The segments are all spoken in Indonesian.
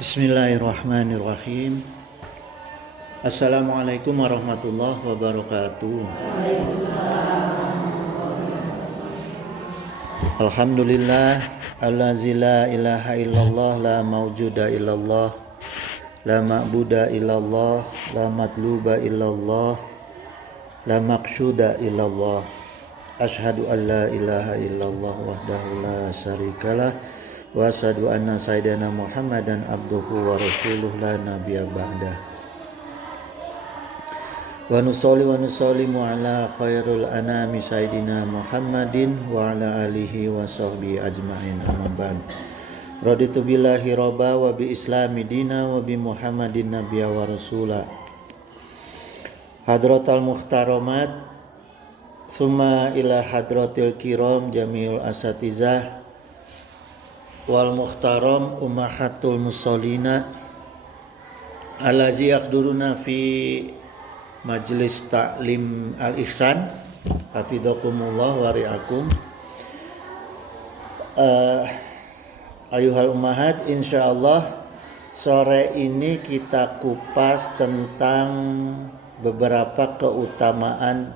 Bismillahirrahmanirrahim. Assalamualaikum warahmatullahi wabarakatuh. Alhamdulillah allazi la ilaha illallah la mawjuda illallah la ma'buda illallah la matluba illallah la maqsuda illallah. Asyhadu an la ilaha illallah wahdahu la syarikalah wa asyhadu anna sayyidina Muhammadan abduhu wa rasuluh la nabiyya ba'dah. Wa nusallimu ala khairul anami sayyidina Muhammadin wa ala alihi wa sahbihi ajma'in, amma ba'd. Raditu billahi robba wa bi islami dina wa bi Muhammadin nabiyya wa rasula. Hadratal muhtaramat summa ila hadratil kiram jamiul asatizah wal muhtaram ummahatul musallina allazi yakhduruna fi majlis ta'lim al-ihsan hafizakumullah wa ri'akum. Ayuhal ummahat, insyaallah sore ini kita kupas tentang beberapa keutamaan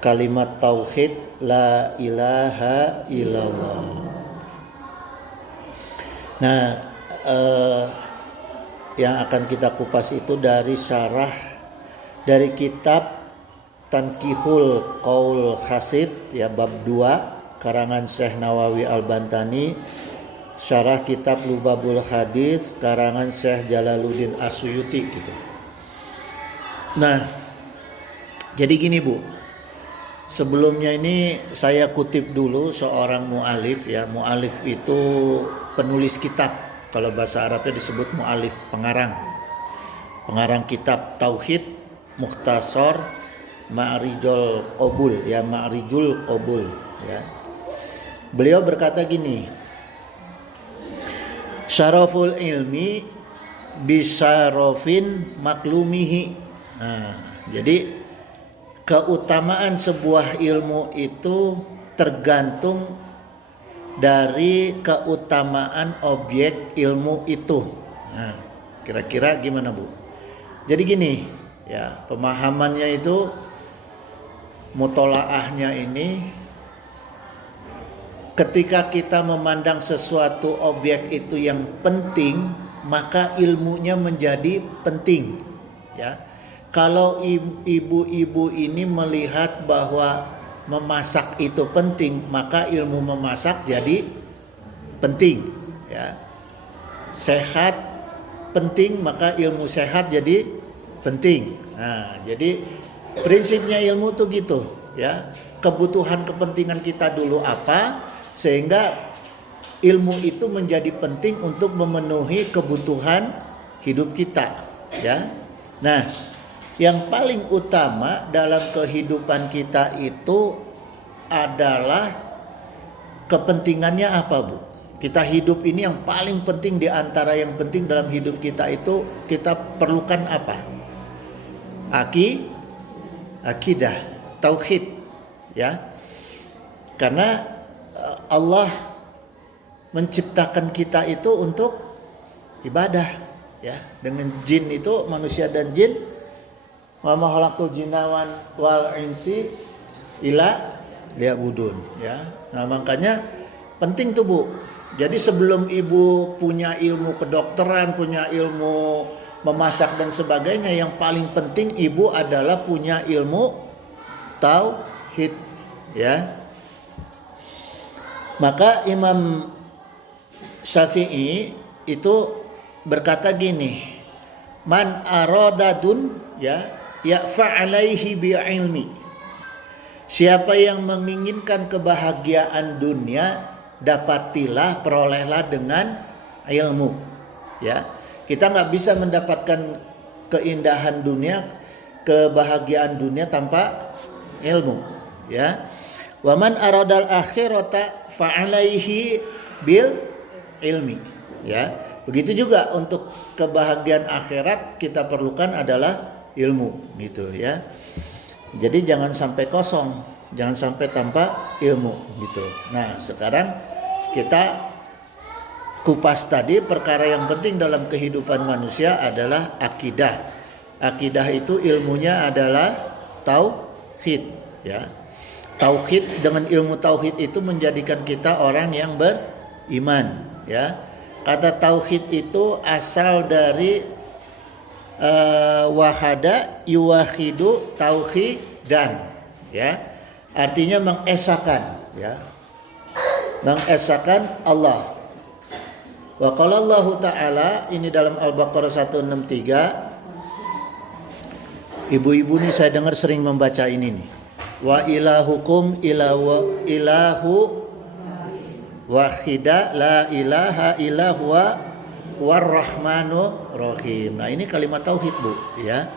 kalimat tauhid la ilaha illallah. Nah, yang akan kita kupas itu dari syarah dari kitab Tankihul Qaul Hasid ya, bab 2 karangan Syekh Nawawi Al-Bantani, syarah kitab Lubabul Hadis karangan Syekh Jalaluddin As-Suyuti gitu. Nah, jadi gini Bu, sebelumnya ini saya kutip dulu seorang mu'alif ya. Mu'alif itu penulis kitab, kalau bahasa Arabnya disebut mu'alif, pengarang kitab Tauhid Mukhtasar Ma'rijul Qabul ya, Ma'rijul Qabul ya. Beliau berkata gini, syaraful ilmi bisyarafin maklumihi. Nah, jadi keutamaan sebuah ilmu itu tergantung dari keutamaan objek ilmu itu. Nah, kira-kira gimana Bu? Jadi gini ya, pemahamannya itu, mutolaahnya ini, ketika kita memandang sesuatu objek itu yang penting, maka ilmunya menjadi penting ya. Kalau ibu-ibu ini melihat bahwa memasak itu penting, maka ilmu memasak jadi penting ya. Sehat penting, maka ilmu sehat jadi penting. Nah, jadi prinsipnya ilmu tuh gitu ya. Kebutuhan kepentingan kita dulu apa, sehingga ilmu itu menjadi penting untuk memenuhi kebutuhan hidup kita ya. Nah, yang paling utama dalam kehidupan kita itu adalah kepentingannya apa Bu? Kita hidup ini yang paling penting, di antara yang penting dalam hidup kita itu kita perlukan apa? Akidah, tauhid ya. Karena Allah menciptakan kita itu untuk ibadah ya. Dengan jin itu, manusia dan jin, wa ma khalaqtul jinna wal insi illa liya'budun ya. Nah, makanya penting tuh Bu. Jadi sebelum ibu punya ilmu kedokteran, punya ilmu memasak dan sebagainya, yang paling penting ibu adalah punya ilmu tauhid ya. Maka Imam Syafi'i itu berkata gini, man aradadun ya ya'fa'alaihi bi'ilmi. Siapa yang menginginkan kebahagiaan dunia, dapatilah, perolehlah dengan ilmu ya. Kita nggak bisa mendapatkan keindahan dunia, kebahagiaan dunia tanpa ilmu ya. Wa man aradal akhirata fa'alaihi bil ilmi ya. Begitu juga untuk kebahagiaan akhirat, kita perlukan adalah ilmu gitu ya. Jadi jangan sampai kosong, jangan sampai tanpa ilmu gitu. Nah, sekarang kita kupas tadi, perkara yang penting dalam kehidupan manusia adalah akidah. Akidah itu ilmunya adalah tauhid, ya. Tauhid, dengan ilmu tauhid itu menjadikan kita orang yang beriman, ya. Kata tauhid itu asal dari wahada yuwahidu tauhidan, ya. Artinya mengesakan, ya. Mengesakan Allah. Wa qala Allah Ta'ala, ini dalam Al-Baqarah 163. Ibu-ibu nih saya dengar sering membaca ini nih. Wa ilahukum ilahu wahida la ilaha illa huwa warrahmanur rahim. Nah, ini kalimat tauhid, Bu, ya.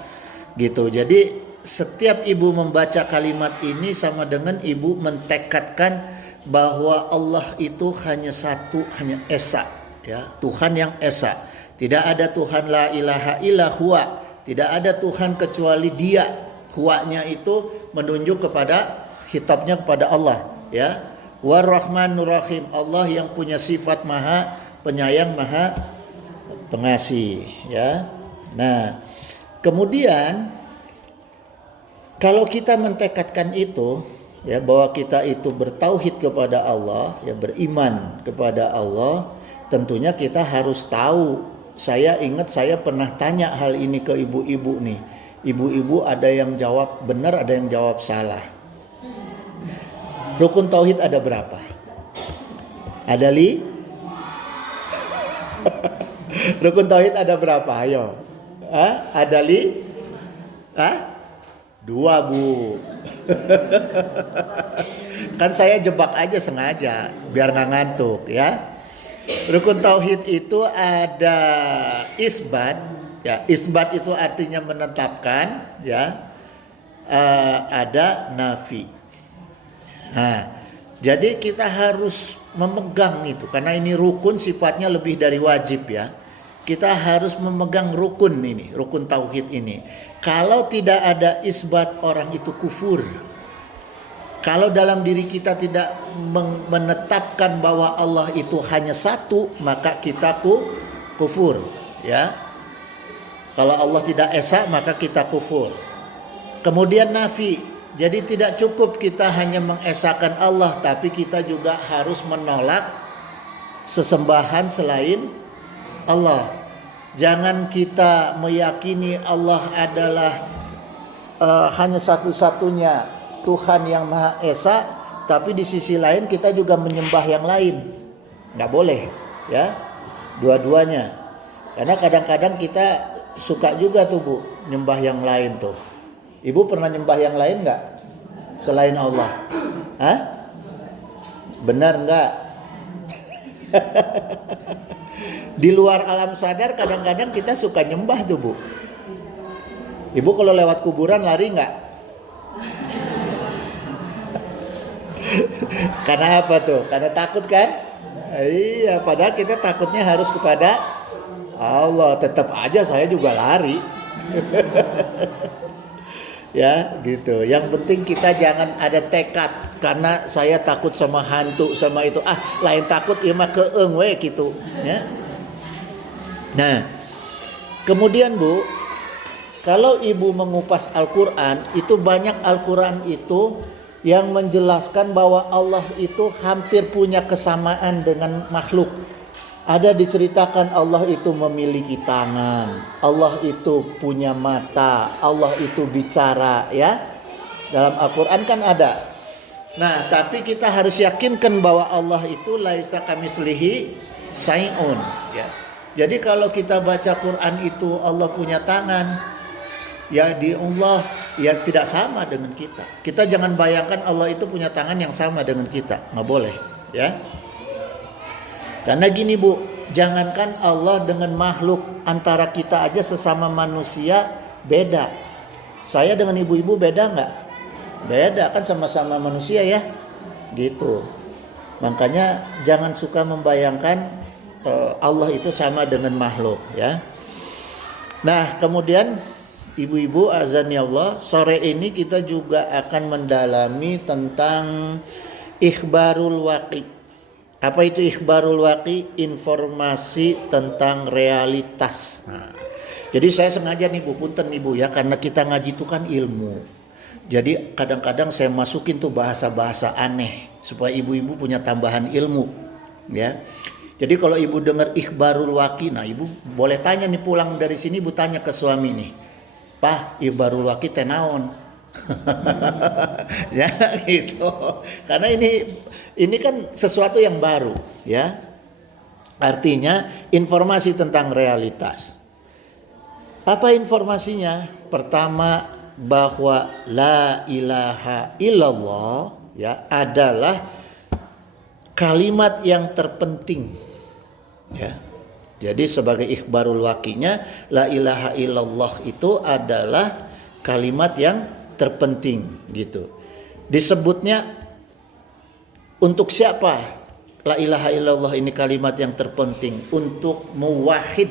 Gitu. Jadi setiap ibu membaca kalimat ini sama dengan ibu mentekadkan bahwa Allah itu hanya satu, hanya esa, ya, Tuhan yang esa. Tidak ada Tuhan la ilaha illa huwa. Tidak ada Tuhan kecuali Dia. Huwanya itu menunjuk kepada, khitabnya kepada Allah, ya. War-Rahmanur Rahim, Allah yang punya sifat Maha Penyayang, Maha Pengasih, ya. Nah, kemudian kalau kita mentekadkan itu, ya, bahwa kita itu bertauhid kepada Allah, ya, beriman kepada Allah, tentunya kita harus tahu. Saya ingat saya pernah tanya hal ini ke ibu-ibu nih. Ibu-ibu ada yang jawab benar, ada yang jawab salah. Rukun tauhid ada berapa? Ada Rukun tauhid ada berapa? Ayo. Ada 2, Bu. Kan saya jebak aja sengaja biar nggak ngantuk, ya. Rukun tauhid itu ada isbat, ya. Isbat itu artinya menetapkan, ya. Ada nafi. Nah, jadi kita harus memegang itu, karena ini rukun sifatnya lebih dari wajib, ya. Kita harus memegang rukun ini, rukun tauhid ini. Kalau tidak ada isbat, orang itu kufur. Kalau dalam diri kita tidak menetapkan bahwa Allah itu hanya satu, maka kita kufur, ya. Kalau Allah tidak esa, maka kita kufur. Kemudian nafi. Jadi tidak cukup kita hanya mengesakan Allah, tapi kita juga harus menolak sesembahan selain Allah. Jangan kita meyakini Allah adalah hanya satu-satunya Tuhan yang Maha Esa, tapi di sisi lain kita juga menyembah yang lain. Nggak boleh, ya, dua-duanya. Karena kadang-kadang kita suka juga tuh, Bu, nyembah yang lain tuh. Ibu pernah nyembah yang lain nggak selain Allah? Hah? Benar nggak? Di luar alam sadar kadang-kadang kita suka nyembah tuh, Bu. Ibu kalau lewat kuburan lari nggak? Karena apa tuh? Karena takut kan? Iya, padahal kita takutnya harus kepada Allah. Tetap aja saya juga lari. Ya, gitu. Yang penting kita jangan ada tekad, karena saya takut sama hantu, sama itu. Lain takut ya mah keeng we gitu, ya. Nah, kemudian, Bu, kalau ibu mengupas Al-Qur'an, itu banyak Al-Qur'an itu yang menjelaskan bahwa Allah itu hampir punya kesamaan dengan makhluk. Ada diceritakan Allah itu memiliki tangan, Allah itu punya mata, Allah itu bicara, ya. Dalam Al-Qur'an kan ada. Nah, tapi kita harus yakinkan bahwa Allah itu laisa kamislihi syai'un, ya. Jadi kalau kita baca Quran itu Allah punya tangan, ya, di Allah ya tidak sama dengan kita. Kita jangan bayangkan Allah itu punya tangan yang sama dengan kita, nggak boleh, ya. Karena gini, Bu, jangankan Allah dengan makhluk, antara kita aja sesama manusia beda. Saya dengan ibu-ibu beda nggak? Beda kan, sama-sama manusia, ya, gitu. Makanya jangan suka membayangkan Allah itu sama dengan makhluk, ya. Nah, kemudian ibu-ibu azan ya Allah, sore ini kita juga akan mendalami tentang ikhbarul waqi. Apa itu ikhbarul waqi? Informasi tentang realitas. Nah, jadi saya sengaja nih Bu, punten nih Bu ya, karena kita ngaji itu kan ilmu. Jadi kadang-kadang saya masukin tuh bahasa-bahasa aneh supaya ibu-ibu punya tambahan ilmu, ya. Jadi kalau ibu dengar ikhbarul waqi, nah ibu boleh tanya nih pulang dari sini, ibu tanya ke suami nih, "Pah, ikhbarul waqi teh naon?" Ya gitu. Karena ini kan sesuatu yang baru, ya. Artinya informasi tentang realitas. Apa informasinya? Pertama, bahwa la ilaha illallah ya adalah kalimat yang terpenting, ya. Jadi sebagai ikhbarul waqinya, la ilaha illallah itu adalah kalimat yang terpenting gitu. Disebutnya untuk siapa? La ilaha illallah ini kalimat yang terpenting untuk muwahhid.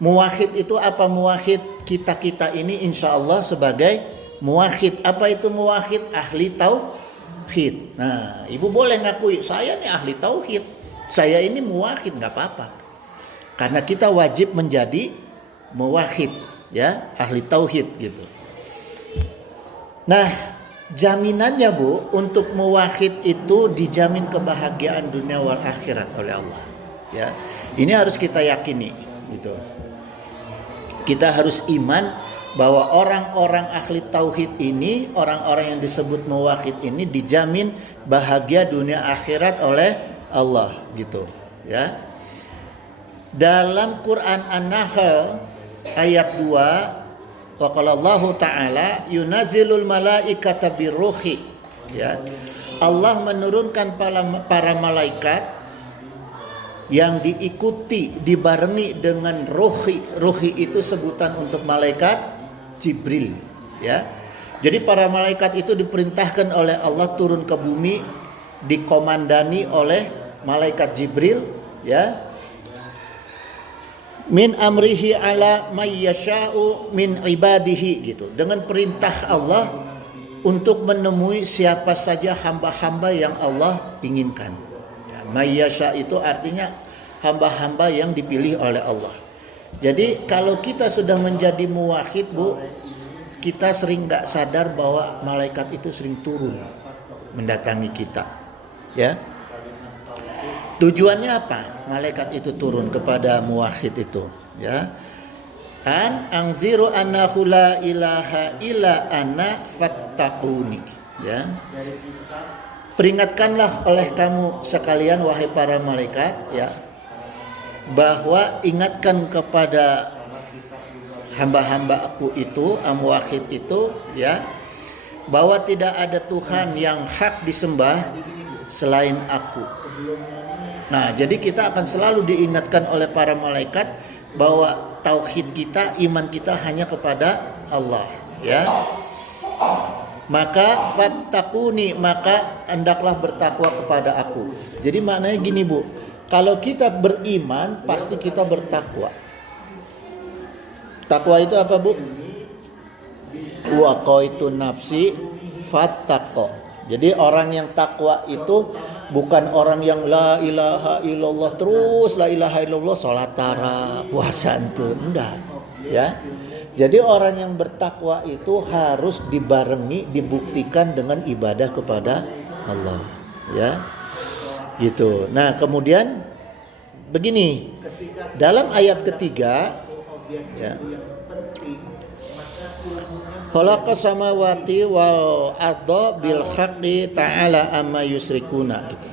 Muwahhid itu apa muwahhid? Kita ini insya Allah sebagai muwahhid. Apa itu muwahhid? Ahli tauhid. Nah, ibu boleh ngakui saya nih ahli tauhid. Saya ini muwahhid, nggak apa-apa. Karena kita wajib menjadi muwahhid, ya, ahli tauhid gitu. Nah, jaminannya Bu, untuk muwahhid itu dijamin kebahagiaan dunia wal akhirat oleh Allah. Ya, ini harus kita yakini, gitu. Kita harus iman bahwa orang-orang ahli tauhid ini, orang-orang yang disebut muwahhid ini dijamin bahagia dunia akhirat oleh Allah, gitu. Ya. Dalam Quran An-Nahl ayat 2, wa qala Allah Ta'ala yunazilul malaikata birruhi, ya. Allah menurunkan para malaikat yang diikuti, dibarengi dengan ruhi. Ruhi itu sebutan untuk malaikat Jibril, ya. Jadi para malaikat itu diperintahkan oleh Allah turun ke bumi, dikomandani oleh malaikat Jibril, ya. Min amrihi ala may yasha'u min ibadihi, gitu. Dengan perintah Allah untuk menemui siapa saja hamba-hamba yang Allah inginkan. Ya, may yasha' itu artinya hamba-hamba yang dipilih oleh Allah. Jadi kalau kita sudah menjadi muwahhid Bu, kita sering gak sadar bahwa malaikat itu sering turun mendatangi kita, ya. Tujuannya apa? Malaikat itu turun kepada muwahhid itu, ya. An angziru annahu la ilaha illa ana fattaquni, ya. Peringatkanlah oleh kamu sekalian wahai para malaikat, ya, bahwa ingatkan kepada hamba-hamba aku itu, muwahhid itu, ya, bahwa tidak ada Tuhan yang hak disembah selain aku. Nah, jadi kita akan selalu diingatkan oleh para malaikat bahwa tauhid kita, iman kita hanya kepada Allah, ya. Maka fattaquni, maka hendaklah bertakwa kepada aku. Jadi maknanya gini Bu, kalau kita beriman pasti kita bertakwa. Takwa itu apa Bu? Wa qaitu nafsi fattaqo. Jadi orang yang takwa itu bukan orang yang la ilaha illallah terus la ilaha illallah salat tara puasa itu, enggak, ya. Jadi orang yang bertakwa itu harus dibarengi, dibuktikan dengan ibadah kepada Allah, ya. Gitu. Nah, kemudian begini, dalam ayat ketiga, ya, Khalaqas samawati wal arda bil haqqi ta'ala amma yusyrikuna, gitu.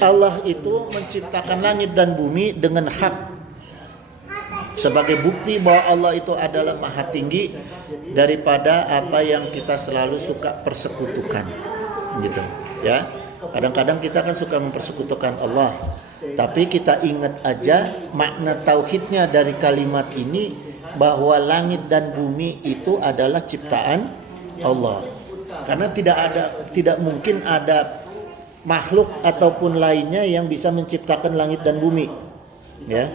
Allah itu menciptakan langit dan bumi dengan hak, sebagai bukti bahwa Allah itu adalah maha tinggi daripada apa yang kita selalu suka persekutukan, gitu, ya. Kadang-kadang kita kan suka mempersekutukan Allah, tapi kita ingat aja makna tauhidnya dari kalimat ini, bahwa langit dan bumi itu adalah ciptaan Allah. Karena tidak mungkin ada makhluk ataupun lainnya yang bisa menciptakan langit dan bumi, ya.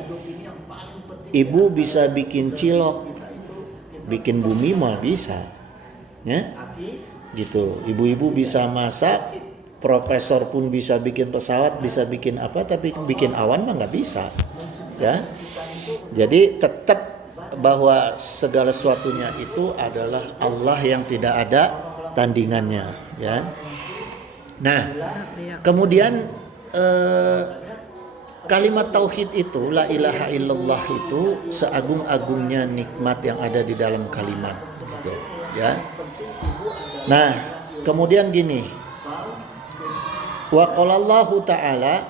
Ibu bisa bikin cilok, bikin bumi mal bisa, ya. Gitu. Ibu-ibu bisa masak, profesor pun bisa bikin pesawat, bisa bikin apa, tapi bikin awan mah nggak bisa, ya. Jadi tetap bahwa segala sesuatunya itu adalah Allah yang tidak ada tandingannya, ya. Nah, kemudian kalimat tauhid itu, la ilaha illallah itu seagung-agungnya nikmat yang ada di dalam kalimat, gitu, ya. Nah, kemudian gini, wa qalallahu ta'ala,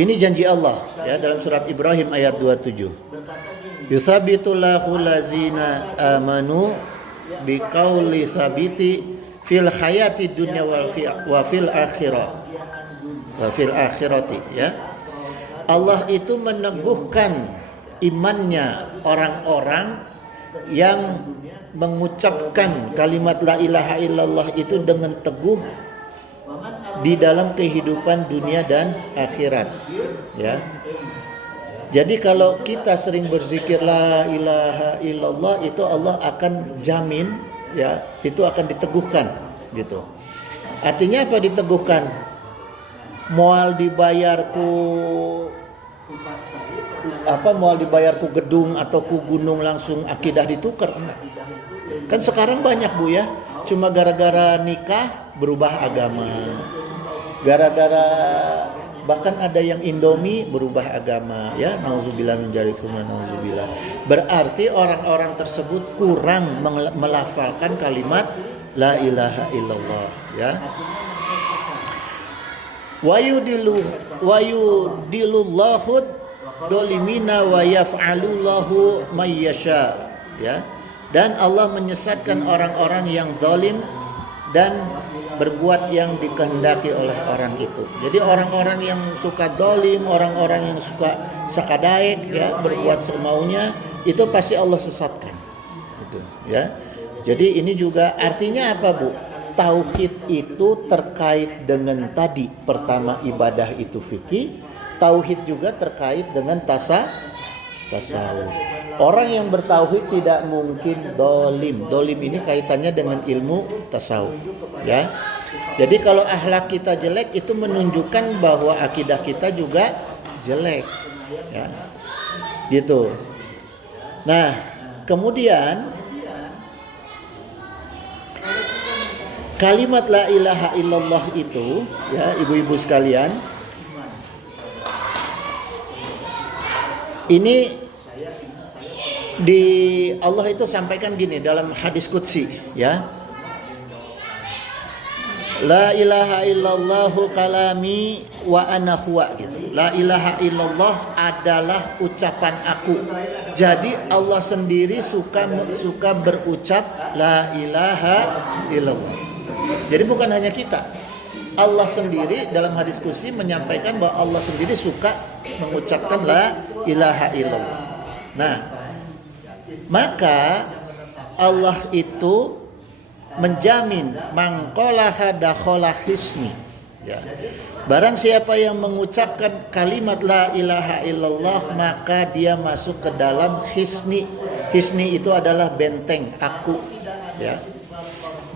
ini janji Allah, ya, dalam surat Ibrahim ayat 27. Yusabitullahu lazina amanu biqauli sabiti fil hayati dunya wa fil akhirati, ya. Allah itu meneguhkan imannya orang-orang yang mengucapkan kalimat la ilaha illallah itu dengan teguh di dalam kehidupan dunia dan akhirat, ya. Jadi kalau kita sering berzikir la ilaha illallah, itu Allah akan jamin, ya, itu akan diteguhkan, gitu. Artinya apa diteguhkan? Moal dibayarku gedung atau ku gunung langsung akidah ditukar, enggak. Kan sekarang banyak, Bu, ya, cuma gara-gara nikah berubah agama, gara-gara bahkan ada yang Indomie berubah agama, ya, nauzubillah min dzalik, nauzubillah. Berarti orang-orang tersebut kurang melafalkan kalimat la ilaha illallah, ya. Wa yudilullahu dolimina wa yaf'alullahu mayyasha, ya. Dan Allah menyesatkan orang-orang yang zalim dan berbuat yang dikehendaki oleh orang itu. Jadi orang-orang yang suka zalim, orang-orang yang suka sakadaik, ya, berbuat semaunya, itu pasti Allah sesatkan. Gitu, ya. Jadi ini juga artinya apa, Bu? Tauhid itu terkait dengan tadi, pertama ibadah itu fikih, tauhid juga terkait dengan tasawuf. Orang yang bertauhid tidak mungkin dolim. Dolim ini kaitannya dengan ilmu tasawuf, ya. Jadi kalau akhlak kita jelek, itu menunjukkan bahwa akidah kita juga jelek, ya. Gitu. Nah, kemudian kalimat la ilaha illallah itu, ya, ibu-ibu sekalian, ini di Allah itu sampaikan gini dalam hadis qudsi, ya. La ilaha illallahu kalami wa ana huwa, gitu. La ilaha illallah adalah ucapan aku. Jadi Allah sendiri suka berucap la ilaha illallah. Jadi bukan hanya kita. Allah sendiri dalam hadis qudsi menyampaikan bahwa Allah sendiri suka mengucapkan la ilaha illallah. Nah, maka Allah itu menjamin mangqalaha dakhala hisni, ya. Barang siapa yang mengucapkan kalimat la ilaha illallah, maka dia masuk ke dalam hisni. Hisni itu adalah benteng aku, ya.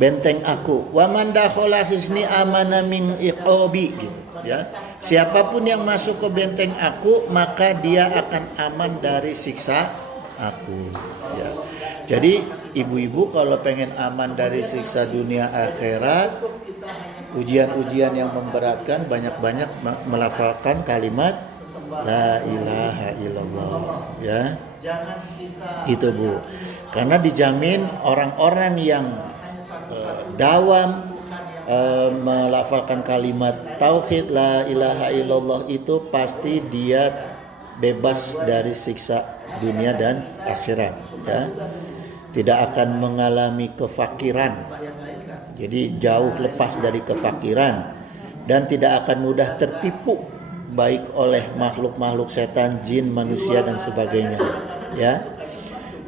Benteng aku. Wa man dakhala hisni amana min iqabi, gitu, ya. Siapapun yang masuk ke benteng aku, maka dia akan aman dari siksa aku, ya. Jadi ibu-ibu kalau pengen aman dari siksa dunia akhirat, ujian-ujian yang memberatkan, banyak-banyak melafalkan kalimat la ilaha illallah, ya. Itu, Bu. Karena dijamin orang-orang yang dawam melafalkan kalimat tauhid la ilaha illallah itu pasti dia bebas dari siksa dunia dan akhirat, ya. Tidak akan mengalami kefakiran. Jadi jauh lepas dari kefakiran dan tidak akan mudah tertipu baik oleh makhluk-makhluk setan, jin, manusia dan sebagainya, ya.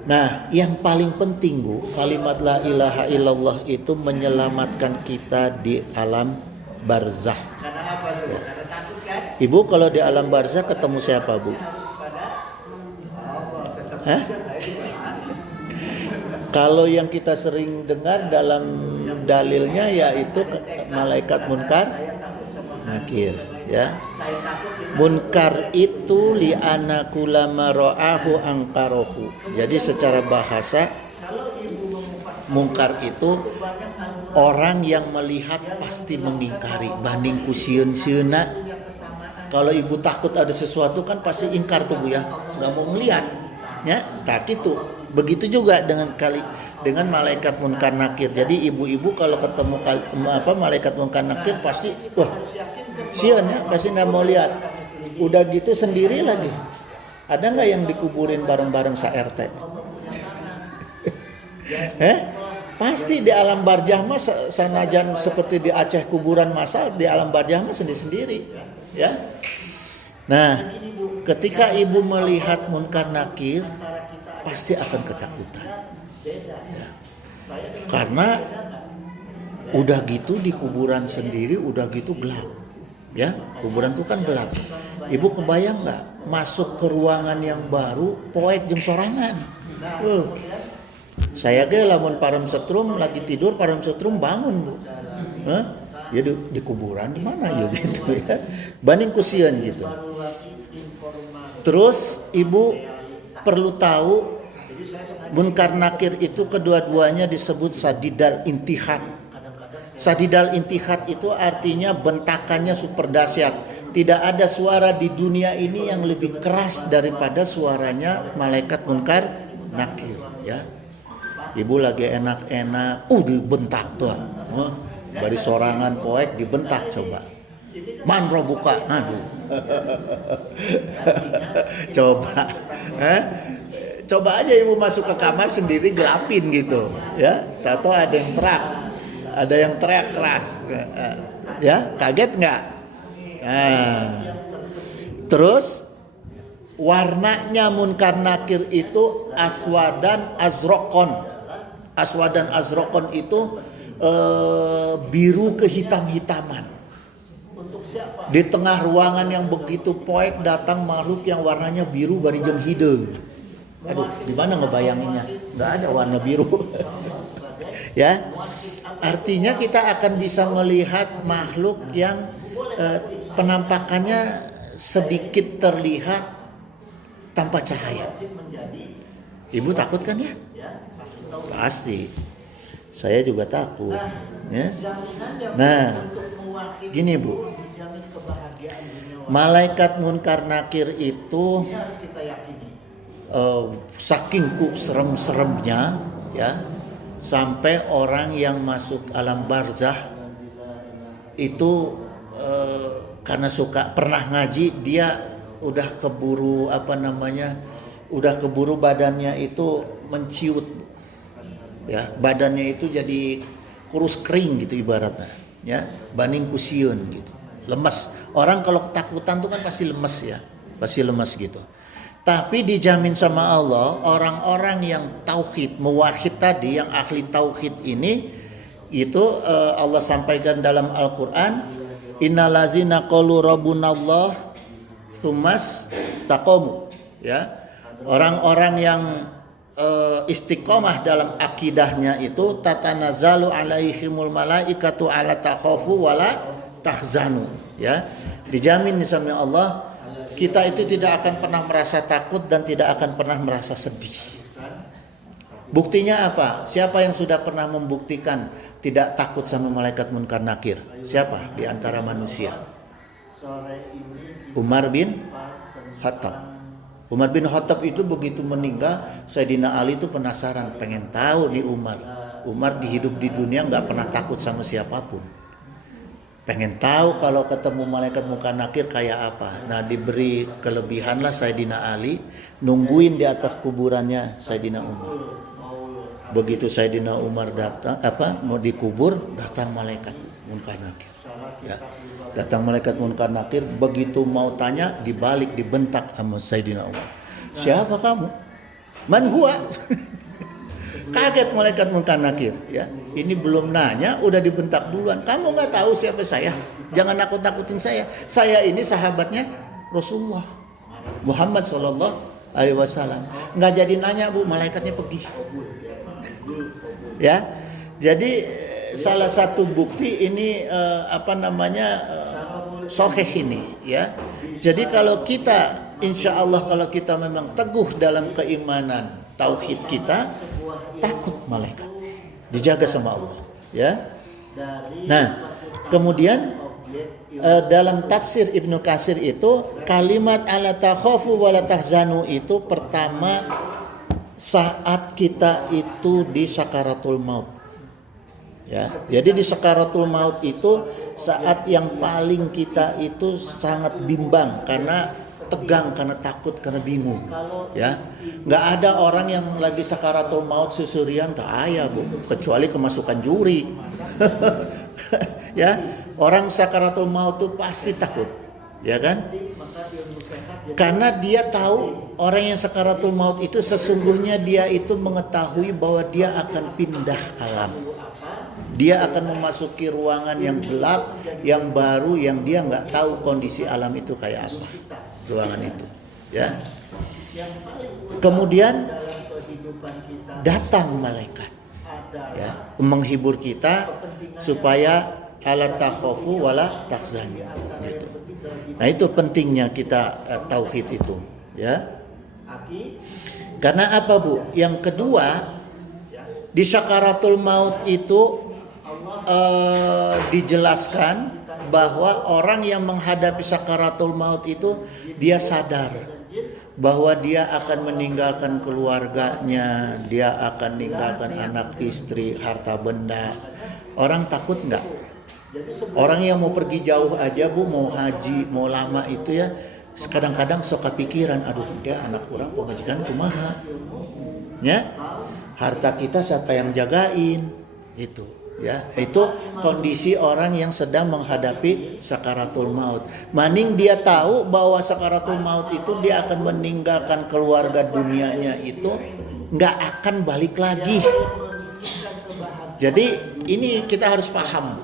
Nah, yang paling penting, Bu, kalimat la ilaha illallah itu menyelamatkan kita di alam barzah. Ya. Ibu kalau di alam barzah ketemu siapa, Bu? Hah? Kalau yang kita sering dengar dalam dalilnya yaitu malaikat munkar nakir, ya. Munkar itu li'anna kullama ra'ahu angkarohu. Jadi secara bahasa munkar itu orang yang melihat pasti mengingkari. Banding kusieun-sieuna, kalau ibu takut ada sesuatu kan pasti ingkar tuh Bu ya, nggak mau melihat, ya. Tak gitu. Begitu juga dengan malaikat munkar nakir. Jadi ibu-ibu kalau ketemu malaikat munkar nakir pasti wah sieun ya, pasti nggak mau lihat. Udah gitu sendiri lagi. Ada nggak yang dikuburin bareng-bareng sa-RT? Pasti di alam barzah mah sanajan seperti di Aceh kuburan massal, di alam barzah mah sendiri-sendiri, ya. Nah, ketika ibu melihat munkar nakir pasti akan ketakutan, ya. Karena udah gitu di kuburan sendiri, udah gitu gelap, ya. Kuburan itu kan gelap. Ibu kebayang nggak masuk ke ruangan yang baru poek jeung sorangan? Saya ge lamun parem setrum lagi tidur, parem setrum bangun Bu. Ya di kuburan di mana ya gitu ya. Banding kusieun gitu. Terus ibu perlu tahu munkar nakir itu kedua-duanya disebut sadidal intihad. Sadidal intihad itu artinya bentakannya super dahsyat. Tidak ada suara di dunia ini yang lebih keras daripada suaranya malaikat munkar nakir, ya. Ibu lagi enak-enak, dibentak tuh. Dari sorangan poek dibentak coba. Manro buka, aduh. Coba. Coba aja ibu masuk ke kamar sendiri gelapin gitu, ya. Tahu ada yang teriak. Ada yang teriak keras. Ya, kaget enggak? Terus warnanya munkar nakir itu aswadan azrokon. Aswadan azrokon itu biru kehitam-hitaman. Di tengah ruangan yang begitu poek datang makhluk yang warnanya biru bari jeung hideung. Aduh, di mana ngebayanginnya? Enggak ada warna biru. Ya. Artinya kita akan bisa melihat makhluk yang penampakannya sedikit terlihat tanpa cahaya. Ibu takut kan ya? Pasti. Saya juga takut. Ya. Nah, gini Bu. Malaikat munkar nakir itu saking serem-seremnya, ya, sampai orang yang masuk alam barzah itu karena pernah ngaji, dia udah keburu badannya itu menciut, ya, badannya itu jadi kurus kering gitu ibaratnya, ya, banding kusieun gitu, lemes. Orang kalau ketakutan tuh kan pasti lemes ya, pasti lemes gitu. Tapi dijamin sama Allah, orang-orang yang tauhid, muwahhid tadi, yang ahli tauhid ini, itu Allah sampaikan dalam Al-Quran, innalazina qalu rabbunallah tsummas taqamu, ya. Orang-orang yang istiqomah dalam akidahnya itu tatanazzalu alaihimul malaikatu alla takhafu wala tahzanu, ya. Dijamin sama Allah, kita itu tidak akan pernah merasa takut dan tidak akan pernah merasa sedih. Buktinya apa? Siapa yang sudah pernah membuktikan tidak takut sama malaikat munkar nakir? Siapa di antara manusia? Umar bin Khattab. Umar bin Khattab itu begitu meninggal, Sayyidina Ali itu penasaran, pengen tahu nih Umar. Umar hidup di dunia nggak pernah takut sama siapapun. Pengen tahu kalau ketemu malaikat munkar nakir kayak apa. Nah, diberi kelebihan lah Sayyidina Ali, nungguin di atas kuburannya Sayyidina Umar. Begitu Sayyidina Umar datang, mau dikubur, datang malaikat munkar nakir. Ya. Datang malaikat munkar nakir, begitu mau tanya, dibalik dibentak sama Sayyidina Umar. Siapa kamu? Man huwa? Kaget malaikat munkar nakir, ya. Ini belum nanya udah dibentak duluan. Kamu nggak tahu siapa saya? Jangan nakut-nakutin saya. Saya ini sahabatnya Rasulullah Muhammad sallallahu alaihi wasallam. Nggak jadi nanya Bu, malaikatnya pergi. Ya. Jadi salah satu bukti ini sahih ini ya. Jadi kalau kita insya Allah kalau kita memang teguh dalam keimanan tauhid kita, takut malaikat, dijaga sama Allah ya. Nah kemudian dalam tafsir Ibnu Katsir itu kalimat ala takhafu wa la tahzanu itu pertama saat kita itu di sakaratul maut ya. Jadi di sakaratul maut itu saat yang paling kita itu sangat bimbang karena tegang, karena takut, karena bingung ya. Nggak ada orang yang lagi sakaratul maut susurian tak ayah bu, kecuali kemasukan juri ya. Orang sakaratul maut itu pasti takut ya kan, karena dia tahu orang yang sakaratul maut itu sesungguhnya dia itu mengetahui bahwa dia akan pindah alam, dia akan memasuki ruangan yang gelap, yang baru, yang dia nggak tahu kondisi alam itu kayak apa ruangan itu ya. Kemudian datang malaikat ya menghibur kita supaya ala takhafu wala tahzanu gitu. Nah itu pentingnya kita tauhid itu ya. Karena apa bu? Yang kedua di sakaratul maut itu dijelaskan bahwa orang yang menghadapi sakaratul maut itu dia sadar bahwa dia akan meninggalkan keluarganya, dia akan meninggalkan anak istri, harta benda. Orang takut nggak? Orang yang mau pergi jauh aja bu, mau haji, mau lama itu ya, kadang-kadang sok kepikiran, aduh ya anak kurang pengajikan kumaha ya, harta kita siapa yang jagain itu ya. Itu kondisi orang yang sedang menghadapi sakaratul maut. Maning dia tahu bahwa sakaratul maut itu dia akan meninggalkan keluarga dunianya itu nggak akan balik lagi. Jadi ini kita harus paham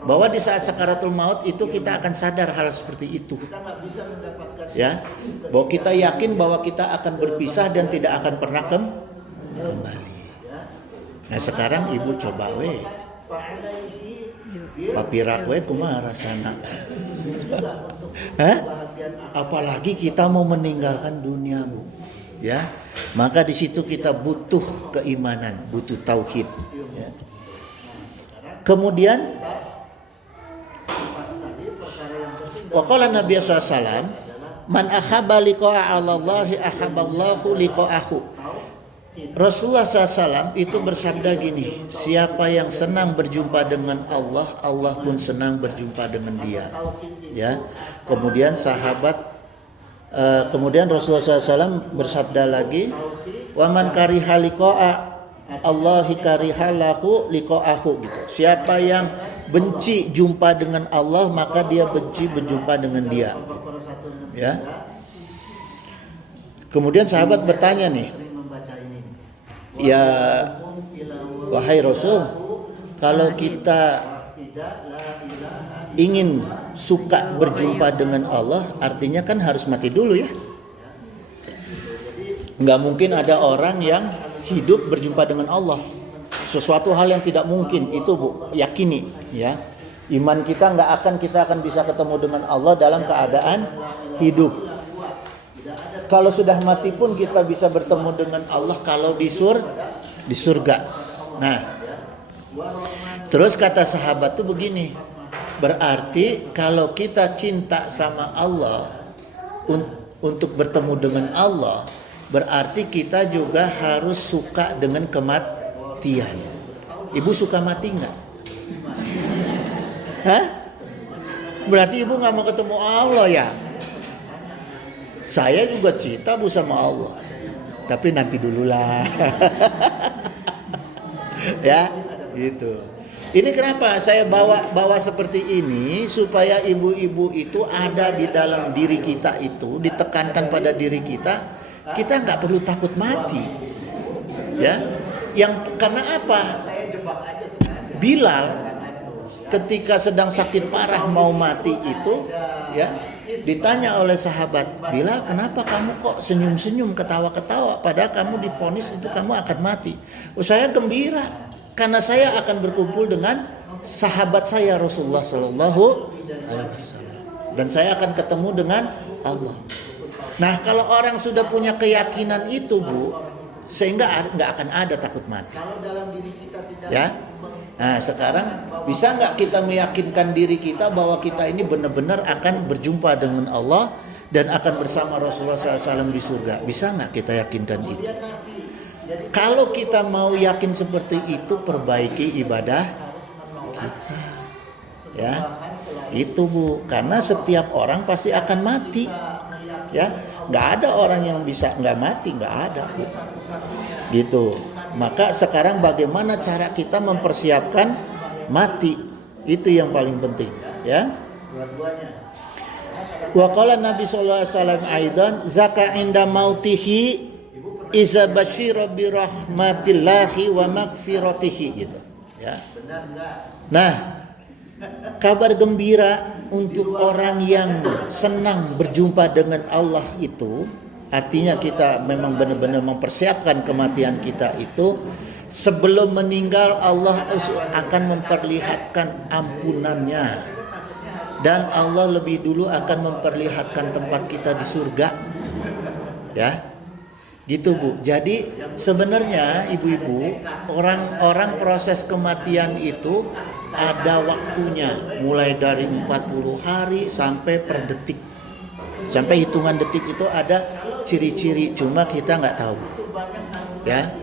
bahwa di saat sakaratul maut itu kita akan sadar hal seperti itu ya, bahwa kita yakin bahwa kita akan berpisah dan tidak akan pernah kembali. Nah sekarang ibu coba papirak kumaha rasana apalagi kita mau meninggalkan dunia bu ya. Maka di situ kita butuh keimanan, butuh tauhid ya. Kemudian waqala Nabi SAW, man ahabba liqa'a Allahi ahabballahu liqa'ahu. Rasulullah SAW itu bersabda gini, siapa yang senang berjumpa dengan Allah, Allah pun senang berjumpa dengan dia ya. Kemudian Rasulullah SAW bersabda lagi, wa man kariha liqa'a Allahi karihalahu liqa'ahu gitu. Siapa yang benci jumpa dengan Allah maka dia benci berjumpa dengan dia ya. Kemudian sahabat bertanya nih, ya wahai Rasul, kalau kita ingin suka berjumpa dengan Allah artinya kan harus mati dulu ya. Nggak mungkin ada orang yang hidup berjumpa dengan Allah. Sesuatu hal yang tidak mungkin itu bu, yakini ya. Iman kita kita akan bisa ketemu dengan Allah dalam keadaan hidup. Kalau sudah mati pun kita bisa bertemu dengan Allah kalau di surga. Nah, terus kata sahabat tuh begini, berarti kalau kita cinta sama Allah untuk bertemu dengan Allah, berarti kita juga harus suka dengan kematian. Ibu suka mati nggak? Hah? Berarti ibu nggak mau ketemu Allah ya? Saya juga cinta bu sama Allah, tapi nanti dululah. Ya, gitu. Ini kenapa saya bawa seperti ini, supaya ibu-ibu itu ada di dalam diri kita itu, ditekankan pada diri kita nggak perlu takut mati. Ya, karena apa? Bilal ketika sedang sakit parah mau mati itu, ya, ditanya oleh sahabat, Bilal, kenapa kamu kok senyum-senyum, ketawa-ketawa, padahal kamu divonis itu kamu akan mati. Oh, saya gembira Karena saya akan berkumpul dengan sahabat saya Rasulullah Sallallahu Alaihi Wasallam, dan saya akan ketemu dengan Allah. Nah, kalau orang sudah punya keyakinan itu, Bu, sehingga nggak akan ada takut mati. Ya. Nah, sekarang bisa nggak kita meyakinkan diri kita bahwa kita ini benar-benar akan berjumpa dengan Allah dan akan bersama Rasulullah SAW di surga? Bisa nggak kita yakinkan itu? Kalau kita mau yakin seperti itu, perbaiki ibadah kita. Ya, itu Bu. Karena setiap orang pasti akan mati. Ya, nggak ada orang yang bisa nggak mati, nggak ada. Gitu. Maka sekarang bagaimana cara kita mempersiapkan mati, itu yang paling penting, ya. Wa qala Nabi sallallahu alaihi wasallam aidan zaka inda mautihi iza basyira bi rahmatillahi wa maghfiratihi, gitu, ya. Nah, kabar gembira untuk orang yang senang berjumpa dengan Allah itu, artinya kita memang benar-benar mempersiapkan kematian kita itu. Sebelum meninggal, Allah akan memperlihatkan ampunannya, dan Allah lebih dulu akan memperlihatkan tempat kita di surga. Ya, gitu Bu. Jadi sebenarnya ibu-ibu, orang-orang proses kematian itu ada waktunya, mulai dari 40 hari sampai per detik. Sampai hitungan detik itu ada ciri-ciri, cuma kita nggak tahu, ya.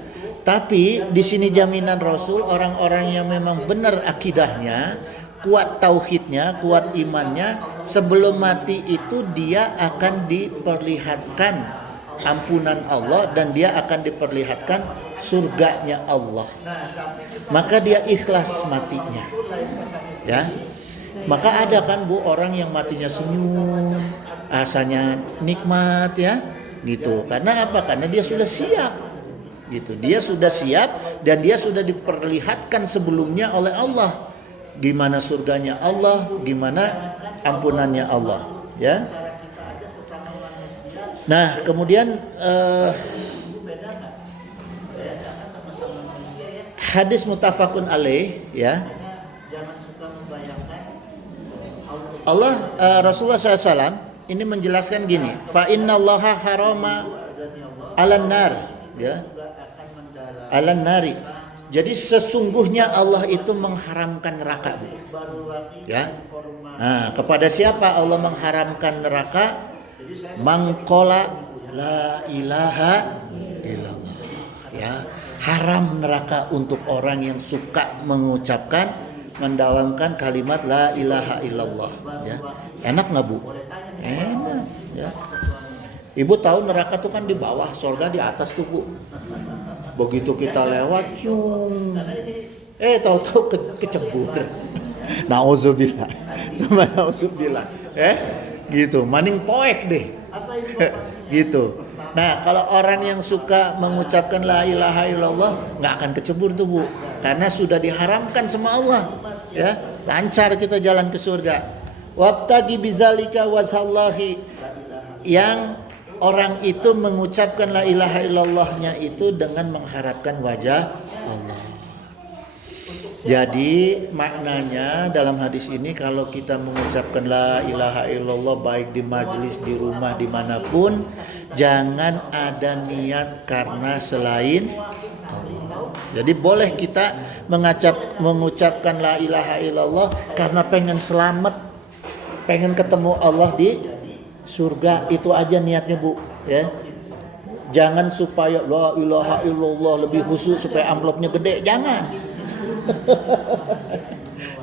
Tapi di sini jaminan Rasul, orang-orang yang memang benar akidahnya, kuat tauhidnya, kuat imannya, sebelum mati itu dia akan diperlihatkan ampunan Allah dan dia akan diperlihatkan surganya Allah. Maka dia ikhlas matinya, ya. Maka ada kan Bu orang yang matinya senyum, rasanya nikmat, ya, gitu. Karena apa? Karena dia sudah siap, gitu. Dia sudah siap dan dia sudah diperlihatkan sebelumnya oleh Allah gimana surganya Allah, gimana ampunannya Allah, ya. Nah, kemudian hadis muttafaqun alaih, ya. Allah Rasulullah SAW ini menjelaskan gini, fa innallaha harama 'alan nar, ya, 'alan nari. Jadi sesungguhnya Allah itu mengharamkan neraka, ya. Nah, kepada siapa Allah mengharamkan neraka? Mangkola la ilaha illallah, ya. Haram neraka untuk orang yang suka mengucapkan, mendawamkan kalimat la ilaha illallah, ya. Enak nggak Bu? Enak, ya. Ibu tahu neraka tuh kan di bawah, surga di atas tuh Bu. Begitu kita lewat, cium, tahu-tahu kecebur. Nauzubillah, sama nauzubillah, gitu. Maning poek deh, gitu. Nah, kalau orang yang suka mengucapkan la ilaha illallah nggak akan kecebur tuh Bu, karena sudah diharamkan sama Allah, ya. Lancar kita jalan ke surga. Wabtagi bizalika wasallahi, yang orang itu mengucapkan la ilaha illallahnya itu dengan mengharapkan wajah Allah. Jadi maknanya dalam hadis ini, kalau kita mengucapkan la ilaha illallah baik di majelis, di rumah, dimanapun, jangan ada niat karena selain Allah. Jadi boleh kita mengucapkan la ilaha illallah karena pengen selamat, pengen ketemu Allah di surga, itu aja niatnya Bu, ya. Jangan supaya la ilaha illallah lebih khusyuk supaya amplopnya gede, jangan.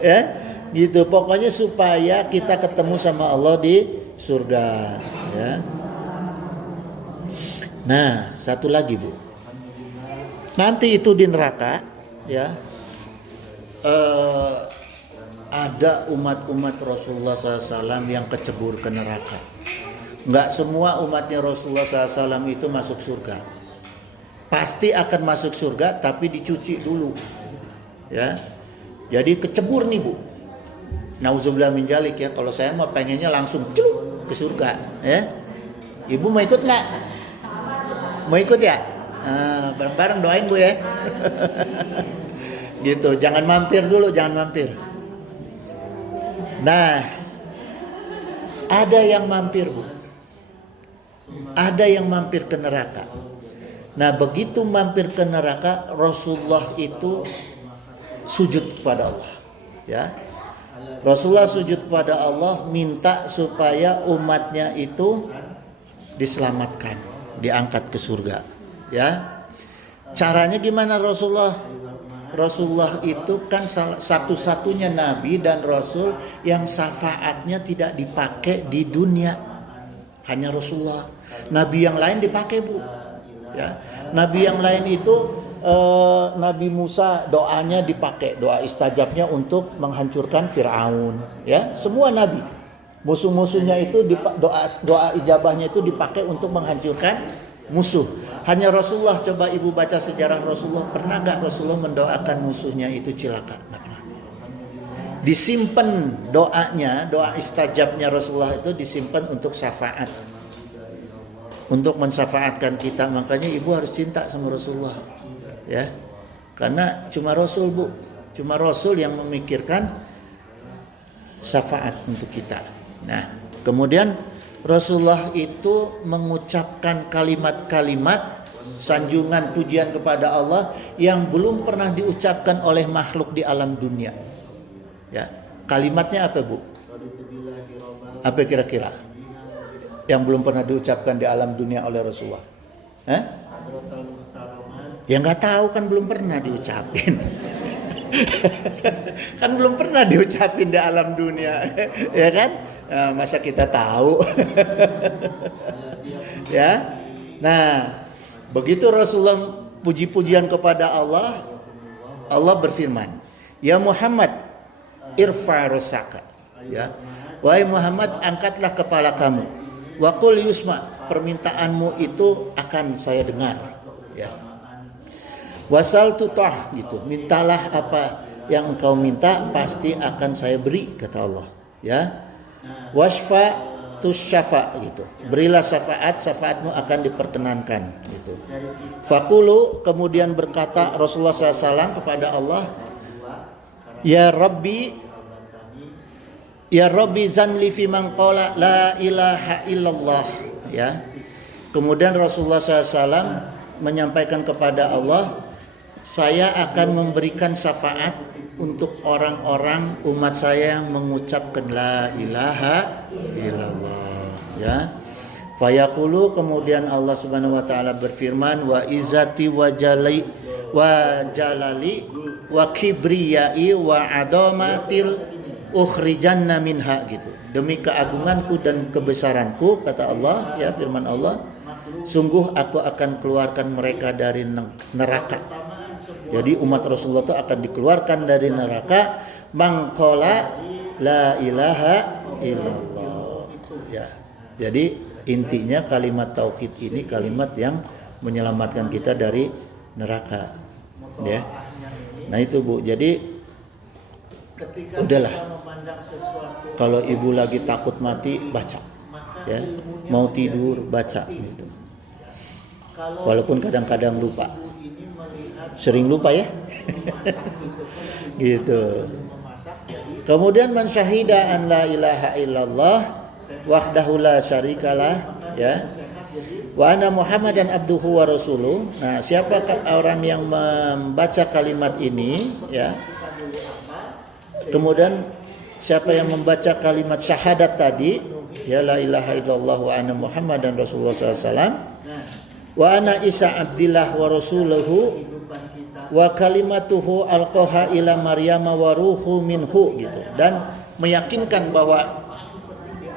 Ya, gitu. Pokoknya supaya kita ketemu sama Allah di surga, ya. Nah, satu lagi Bu. Nanti itu di neraka, ya. Ada umat-umat Rasulullah SAW yang kecebur ke neraka. Enggak semua umatnya Rasulullah SAW itu masuk surga. Pasti akan masuk surga, tapi dicuci dulu, ya. Jadi kecebur nih Bu. Nauzubillah min dzalik, ya. Kalau saya mah pengennya langsung celuk ke surga, ya. Ibu mau ikut nggak? Mau ikut ya? Bareng-bareng doain Bu, ya. Gitu, jangan mampir dulu, jangan mampir. Nah, ada yang mampir, Bu. Ada yang mampir ke neraka. Nah, begitu mampir ke neraka, Rasulullah itu sujud kepada Allah. Ya. Rasulullah sujud kepada Allah, minta supaya umatnya itu diselamatkan, diangkat ke surga. Ya. Caranya gimana Rasulullah? Rasulullah itu kan satu-satunya nabi dan rasul yang syafaatnya tidak dipakai di dunia. Hanya Rasulullah. Nabi yang lain dipakai, Bu. Ya. Nabi yang lain itu Nabi Musa doanya dipakai, doa istajabnya untuk menghancurkan Firaun. Ya, semua nabi musuh-musuhnya itu doa ijabahnya itu dipakai untuk menghancurkan musuh. Hanya Rasulullah, coba ibu baca sejarah Rasulullah, pernah gak Rasulullah mendoakan musuhnya itu cilaka? Gak pernah. Disimpan doanya, doa istajabnya Rasulullah itu disimpan untuk syafaat, untuk mensyafaatkan kita. Makanya ibu harus cinta sama Rasulullah, ya, karena cuma Rasul, Bu, cuma Rasul yang memikirkan syafaat untuk kita. Nah, kemudian Rasulullah itu mengucapkan kalimat-kalimat sanjungan pujian kepada Allah yang belum pernah diucapkan oleh makhluk di alam dunia. Ya, kalimatnya apa, Bu? Apa kira-kira yang belum pernah diucapkan di alam dunia oleh Rasulullah? Ya nggak tahu, kan belum pernah diucapin. Kan belum pernah diucapin di alam dunia, ya kan? Nah, masa kita tahu? Ya. Nah, begitu Rasulullah puji-pujian kepada Allah, Allah berfirman, "Ya Muhammad, irfa rosaka." Ya. Wahai Muhammad, angkatlah kepala kamu. Wa qul yusma, permintaanmu itu akan saya dengar. Ya. Wasal tutah, gitu. Mintalah apa yang engkau minta, pasti akan saya beri, kata Allah. Ya. Wasfa tusyafa, gitu. Berilah syafaat, syafaatmu akan diperkenankan, gitu. Fakulu, kemudian berkata Rasulullah SAW kepada Allah, Ya Rabbi zanli fi man qala la ilaha illallah. Ya. Kemudian Rasulullah SAW menyampaikan kepada Allah, saya akan memberikan syafaat untuk orang-orang umat saya yang mengucapkan la ilaha illallah. Ya. Fayaqulu, kemudian Allah Subhanahu wa taala berfirman, wa izzati wa jalali wa kibriyai wa adamatil ukhrijanna minha, gitu. Demi keagunganku dan kebesaranku, kata Allah, ya, firman Allah, sungguh aku akan keluarkan mereka dari neraka. Jadi umat Rasulullah itu akan dikeluarkan dari neraka mangkola la ilaha illallah. Ya. Jadi intinya kalimat tauhid ini kalimat yang menyelamatkan kita dari neraka. Ya. Nah itu, Bu. Jadi udahlah. Kalau ibu lagi takut mati, baca. Ya. Mau tidur, baca, gitu. Walaupun kadang-kadang lupa. Sering lupa, ya. Gitu. Kemudian man syahida an la ilaha illallah wahdahu la syarikalah, ya, wa anna Muhammadan abduhu wa rasuluh. Nah, siapa orang yang membaca kalimat ini, ya. Kemudian siapa yang membaca kalimat syahadat tadi, ya, la ilaha illallah wa anna Muhammadan rasulullah sallallahu alaihi wasallam wa anna Isa abdillah wa rasuluhu wa kalimatuhu alqaha ila Maryam wa ruhu minhu, gitu. Dan meyakinkan bahwa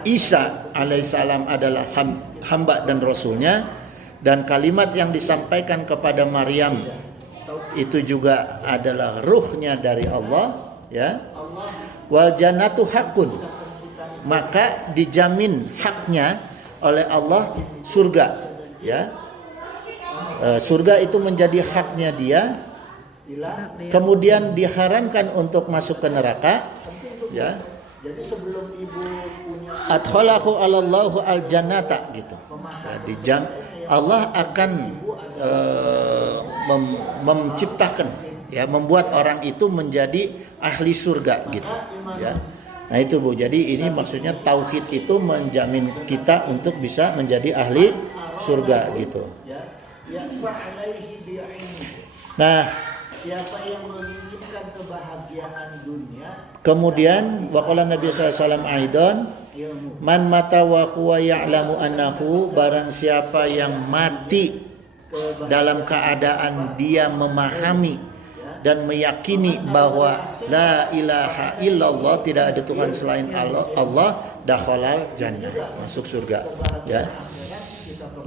Isa alaihissalam adalah hamba dan rasulnya, dan kalimat yang disampaikan kepada Maryam itu juga adalah ruhnya dari Allah, ya. Wal jannatu hakun, maka dijamin haknya oleh Allah surga, ya. Surga itu menjadi haknya dia. Kemudian diharamkan untuk masuk ke neraka, ya. Jadi sebelum ibu punya adkhalahu alallahu aljannata, gitu. Nah, Allah akan menciptakan ya, membuat orang itu menjadi ahli surga gitu ya. Nah itu Bu, jadi ini maksudnya tauhid itu menjamin kita untuk bisa menjadi ahli surga gitu. Nah, siapa yang menginginkan kebahagiaan dunia, kemudian waqala Nabi SAW aidan, man mata wa huwa ya'lamu annahu, barang siapa yang mati dalam keadaan dia memahami dan meyakini bahwa la ilaha illallah, tidak ada Tuhan selain Allah, dakhalal jannah, masuk surga ya.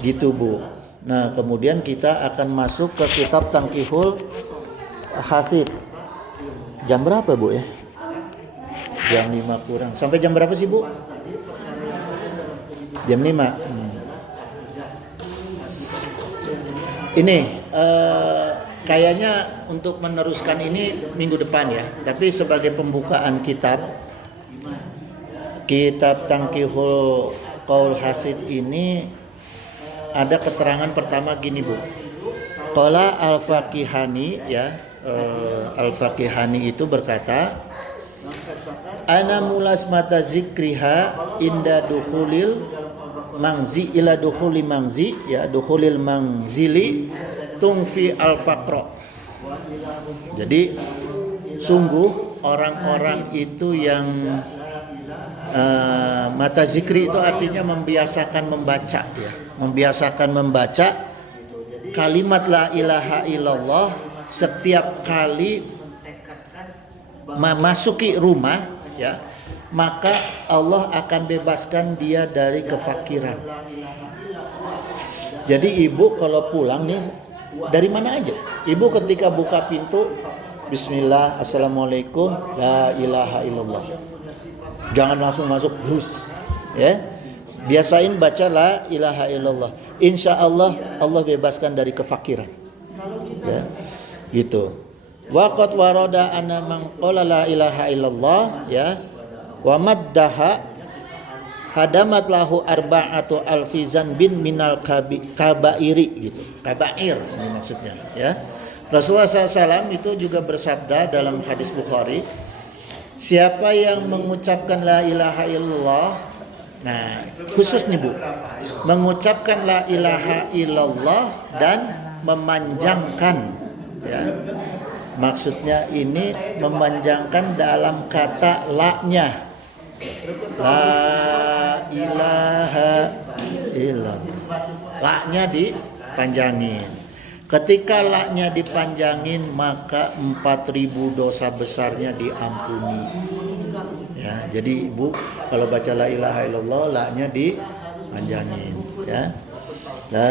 Gitu Bu. Nah, kemudian kita akan masuk ke kitab Tangkihul Hasid. Jam berapa Bu ya? Jam 5 kurang. Sampai jam berapa sih Bu? Jam 5. Ini kayaknya untuk meneruskan ini minggu depan ya. Tapi sebagai pembukaan kitab Tangkihul Qaul Hasid ini ada keterangan pertama gini Bu. Qala Al-Faqihani ya, Al-Faqihani itu berkata, ana mulas mata zikriha inda dukhulil mangzi ila dukhuli mangzi ya, dukhulil mangzili tungfi al-faqra. Jadi sungguh orang-orang itu yang mata zikri itu artinya membiasakan membaca ya, membiasakan membaca kalimat la ilaha illallah setiap kali memasuki rumah ya, maka Allah akan bebaskan dia dari kefakiran. Jadi ibu kalau pulang nih dari mana aja, ibu ketika buka pintu bismillah, assalamualaikum, la ilaha illallah, jangan langsung masuk hus ya, biasain baca la ilaha illallah, insya Allah Allah bebaskan dari kefakiran ya, gitu. Waqad warada anna man qala la ilaha illallah ya wa maddaha hadamat lahu arba'atu alfizan bin minal kabairi gitu. Kabair ini maksudnya ya. Rasulullah SAW itu juga bersabda dalam hadis Bukhari, siapa yang mengucapkan la ilaha illallah, nah khusus nih Bu, mengucapkan la ilaha illallah dan memanjangkan ya, maksudnya ini memanjangkan dalam kata la-nya, la ilaha illallah, la-nya dipanjangin. Ketika la-nya dipanjangin maka 4.000 dosa besarnya diampuni ya. Jadi Ibu kalau baca la ilaha illallah, la-nya dipanjangin ya, la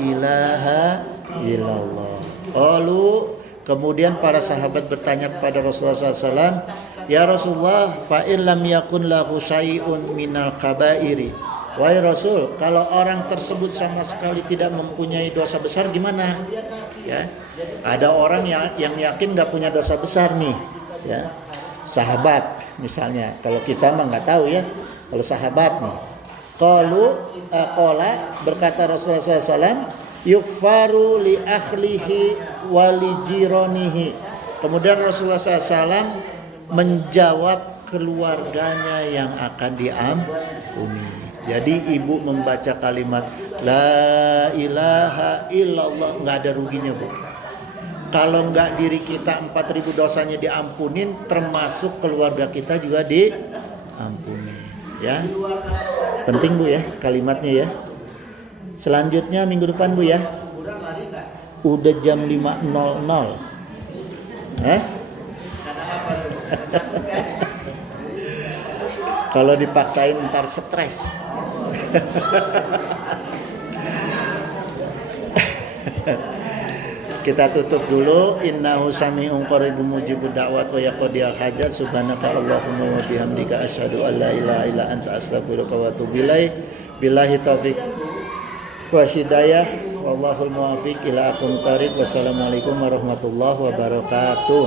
ilaha illallah. Lalu kemudian para sahabat bertanya kepada Rasulullah SAW, ya Rasulullah, fa in lam yakun lahu syai'un minal kabairi, wahai Rasul, kalau orang tersebut sama sekali tidak mempunyai dosa besar gimana ya? Ada orang yang yakin nggak punya dosa besar nih ya, sahabat misalnya. Kalau kita mah nggak tahu ya, kalau sahabat nih. Qalu qala, berkata Rasulullah SAW, yukfaru li akhlihi wali jironihi. Kemudian Rasulullah SAW menjawab keluarganya yang akan diampuni. Jadi ibu membaca kalimat la ilaha illallah nggak ada ruginya Bu. Kalau nggak diri kita 4.000 dosanya diampunin, termasuk keluarga kita juga diampuni ya. Penting Bu ya kalimatnya ya. Selanjutnya minggu depan Bu ya. Udah jam 5.00. Kalau dipaksain ntar stres. Kita tutup dulu. Innahu sami'un qaribun mujibud da'wat wa yaqdiyal hajat. Subhanaka Allahumma wa bihamdika asyhadu an la ilaha illa anta astaghfiruka wa atubu ilaik. Billahi taufik wa hidayah. Wallahul muwaffiq ila aqwamit thoriq. Wassalamualaikum warahmatullahi wabarakatuh.